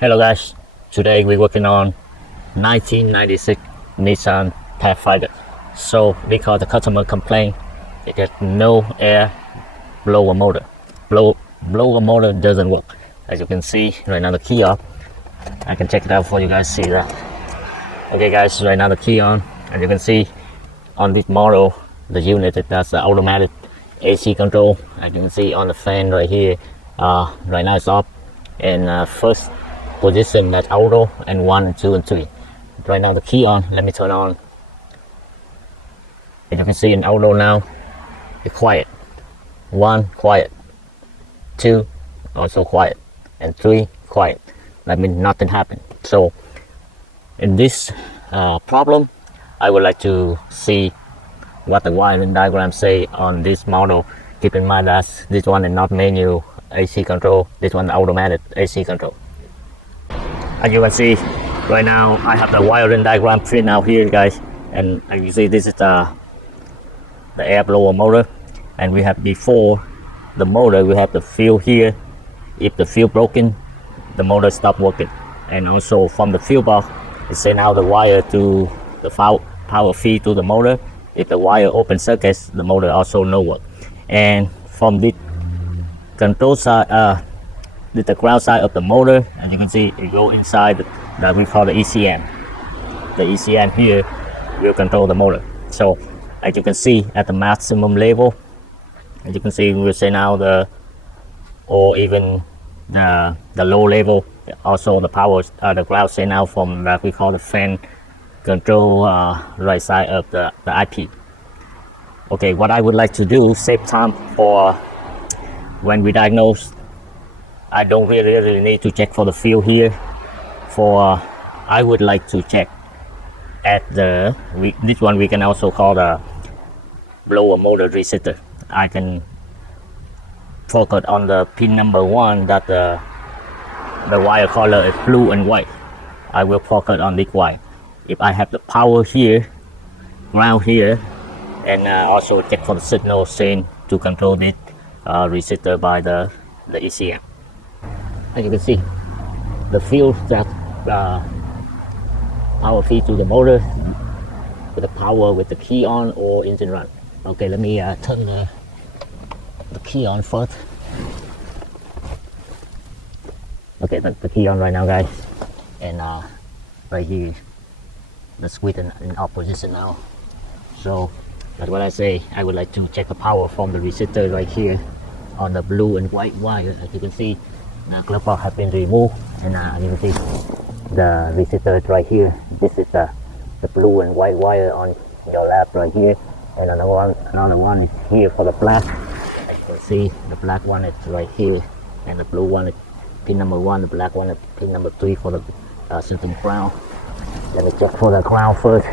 Hello guys, today we're working on 1996 Nissan Pathfinder. So because the customer complained, they get no air blower motor. Blower motor doesn't work. As you can see right now the key off. I can check it out for you guys see that. Okay guys, right now the key on. As you can see on this model, the unit that's the automatic AC control. As you can see on the fan right here, right now it's off. And first position that's auto and 1 and 2 and 3. Right now the key on, let me turn on. As you can see in auto now, it's quiet. 1 quiet, 2 also quiet, and 3 quiet. That means nothing happened. So in this problem, I would like to see what the wiring diagram say on this model. Keep in mind that this one is not manual AC control, this one automatic AC control. As you can see right now, I have the wiring diagram print out here guys, and as you see this is the air blower motor, and we have before the motor we have the field here. If the field broken, the motor stop working. And also from the field box it send out the wire to the power feed to the motor. If the wire open circuits, the motor also no work. And from this control side, the ground side of the motor, as you can see it go inside that we call the ECM. The ECM here will control the motor. So as you can see at the maximum level, as you can see we will send out the, or even the low level, also the power, the ground send out from that we call the fan control right side of the IP. Okay, what I would like to do, save time for when we diagnose. I don't really need to check for the field here. For I would like to check at the this one we can also call the blower motor resistor. I can focus on the pin number 1 that the wire color is blue and white. I will focus on this wire. If I have the power here, ground here, and also check for the signal send to control this resistor by the ECM. As you can see, the field that power feed to the motor with the power with the key on or engine run. Okay, let me turn the key on first. Okay, the key on right now guys, and right here the switch in off position now. So that's what I say. I would like to check the power from the resistor right here on the blue and white wire. As you can see, glove box has been removed, and you can see the resistor is right here. This is the blue and white wire on your left right here, and another one is here for the black. As you can see, the black one is right here, and the blue one is pin number 1. The black one is pin number 3 for the system ground. Let me check for the ground first.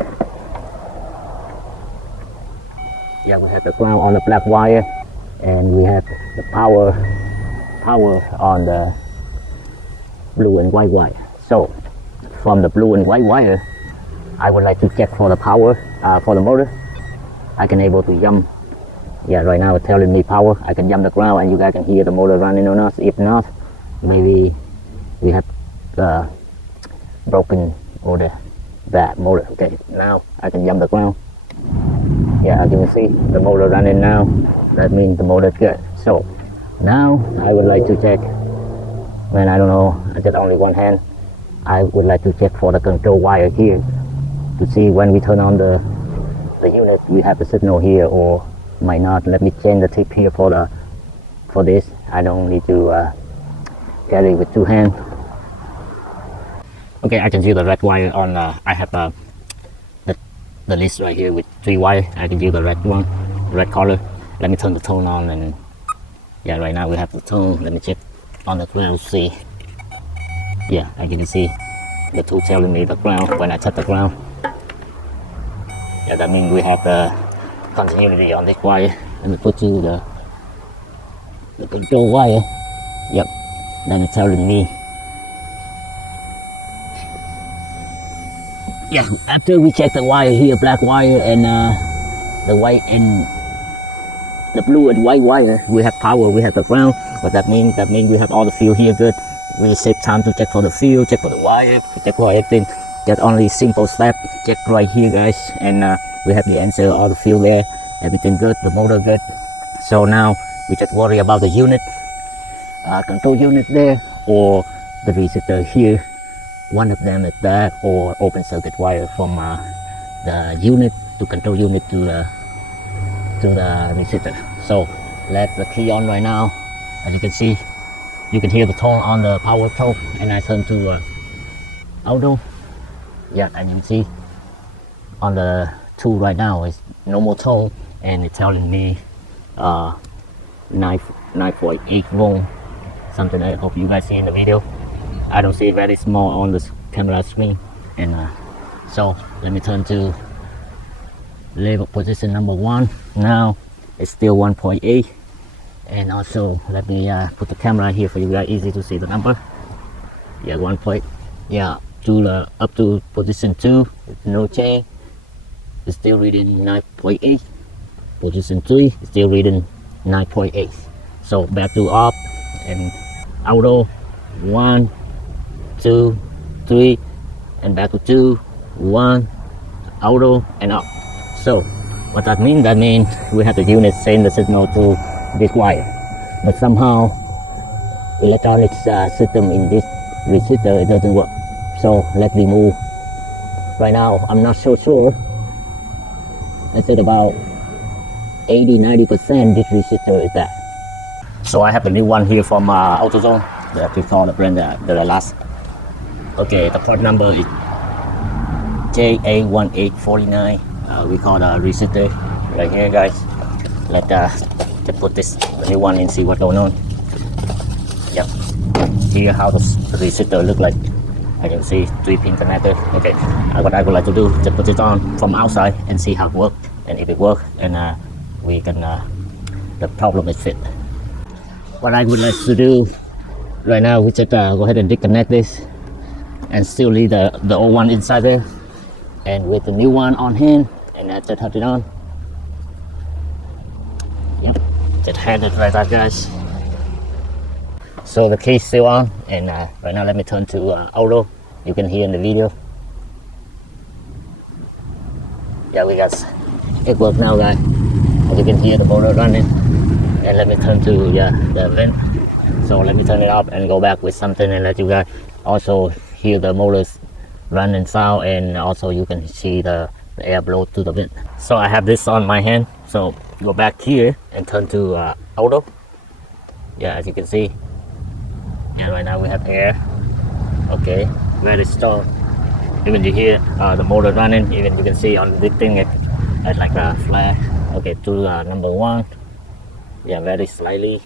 Yeah, we have the ground on the black wire, and we have the power on the blue and white wire. So from the blue and white wire, I would like to check for the power for the motor. I can able to jump. Yeah, right now it's telling me power. I can jump the ground and you guys can hear the motor running or not. If not, maybe we have broken or the bad motor. Okay, now I can jump the ground. Yeah, as you can see the motor running now. That means the motor is good. So now I would like to check, when I don't know, I got only one hand, I would like to check for the control wire here to see when we turn on the unit we have the signal here or might not. Let me change the tip here for this. I don't need to carry with 2 hands. Okay, I can see the red wire on I have the list right here with 3 wires. I can see the red one, red color. Let me turn the tone on, and yeah, right now we have the tone. Let me check on the ground, see. Yeah, I can see the tool telling me the ground when I touch the ground. Yeah, that means we have the continuity on this wire. Let me put you the control wire. Yep, then it's telling me. Yeah, after we check the wire here, black wire and the white and the blue and white wire, we have power, we have the ground. What that means we have all the field here good. We save time to check for the fuse, check for the wire, check for everything. Just only simple step, check right here, guys, and we have the answer. All the fuse there, everything good, the motor good. So now we just worry about the unit, control unit there, or the resistor here. One of them is that, or open circuit wire from the unit to control unit to the resistor. So let the key on right now. As you can see, you can hear the tone on the power tone, and I turn to auto. Yeah, and you can see on the 2 right now is normal tone, and it's telling me 9.8 volt, something. I hope you guys see in the video. I don't see it very small on the camera screen. And so let me turn to level position number 1. Now it's still 1.8. And also let me put the camera here for you guys, easy to see the number. Yeah, 1 point. Yeah, to the up to position 2, no change. It's still reading 9.8. Position 3 is still reading 9.8. So back to off and auto. 1, 2, 3, and back to 2, 1, auto, and up. So what that means? That means we have the unit send the signal to this wire, but somehow electronics system in this resistor, it doesn't work. So let's remove. Right now I'm not so sure. I said about 80-90% this resistor is that. So I have the new one here from AutoZone, that we call the brand the last. Okay, the part number is JA1849. We call the resistor right here, guys. Let's put this the new one and see what's going on. Yep, here how the resistor look like. I can see 3-pin connector. Okay, what I would like to do is just put it on from outside and see how it works, and if it works, and we can the problem is fit. What I would like to do right now, we just go ahead and disconnect this and still leave the old one inside there, and with the new one on hand, and I just turn it on. Yep, just hand it right there, guys. So the key's still on, and right now let me turn to auto. You can hear in the video. Yeah, we got it works now, guys. As you can hear the motor running. And let me turn to the vent. So let me turn it up and go back with something and let you guys also hear the motors running sound, and also you can see the air blow to the vent. So I have this on my hand. So go back here and turn to auto. Yeah, as you can see. And right now we have air. Okay, very strong. Even you hear the motor running. Even you can see on this thing it like a flash. Okay, to number 1. Yeah, very slightly.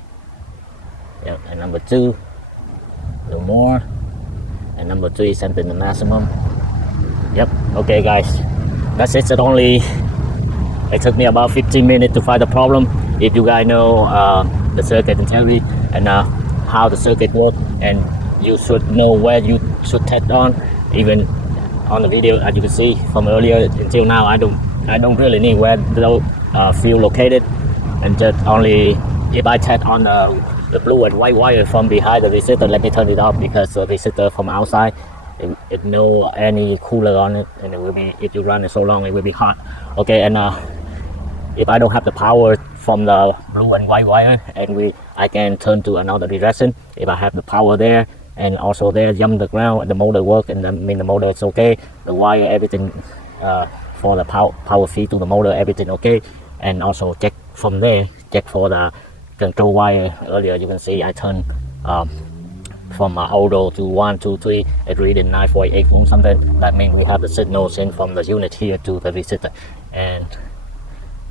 Yeah, and number 2, a little more, and number 3 something the maximum. Yep. Okay, guys, that's it. It took me about 15 minutes to find the problem. If you guys know the circuit and tell me and how the circuit works, and you should know where you should test on. Even on the video, as you can see from earlier until now, I don't really need where the field located, and just only if I test on the blue and white wire from behind the resistor. Let me turn it off because the resistor from outside, it no any cooler on it, and it will be, if you run it so long, it will be hot. Okay, and if I don't have the power from the blue and white wire, and I can turn to another direction. If I have the power there, and also there jump the ground, and the motor work, and I mean the motor is okay, the wire, everything for the power feed to the motor, everything okay. And also check from there, check for the control wire. Earlier you can see I turned from auto to 1, 2, 3, it reading 9.8 volt something. That means we have the signal sent from the unit here to the resistor, and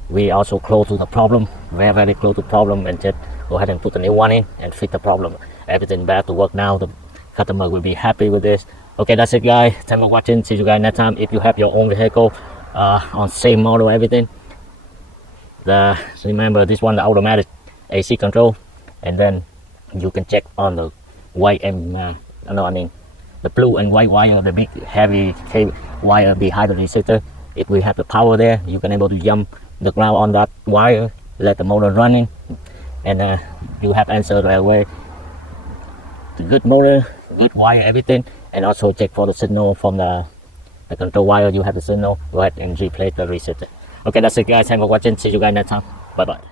we also close to the problem, very close to the problem, and just go ahead and put the new one in and fix the problem. Everything back to work now. The customer will be happy with this. Okay, that's it, guys. Thanks for watching. See you guys next time. If you have your own vehicle on same model, everything, remember this one, the automatic AC control, and then you can check on the white and the blue and white wire, the big heavy wire behind the resistor. If we have the power there, you can able to jump the ground on that wire, let the motor running, and you have answered right away. The good motor good wire, everything, and also check for the signal from the control wire. You have the signal, go ahead and replace the resistor. Okay, that's it guys, thanks for watching, see you guys next time, bye bye.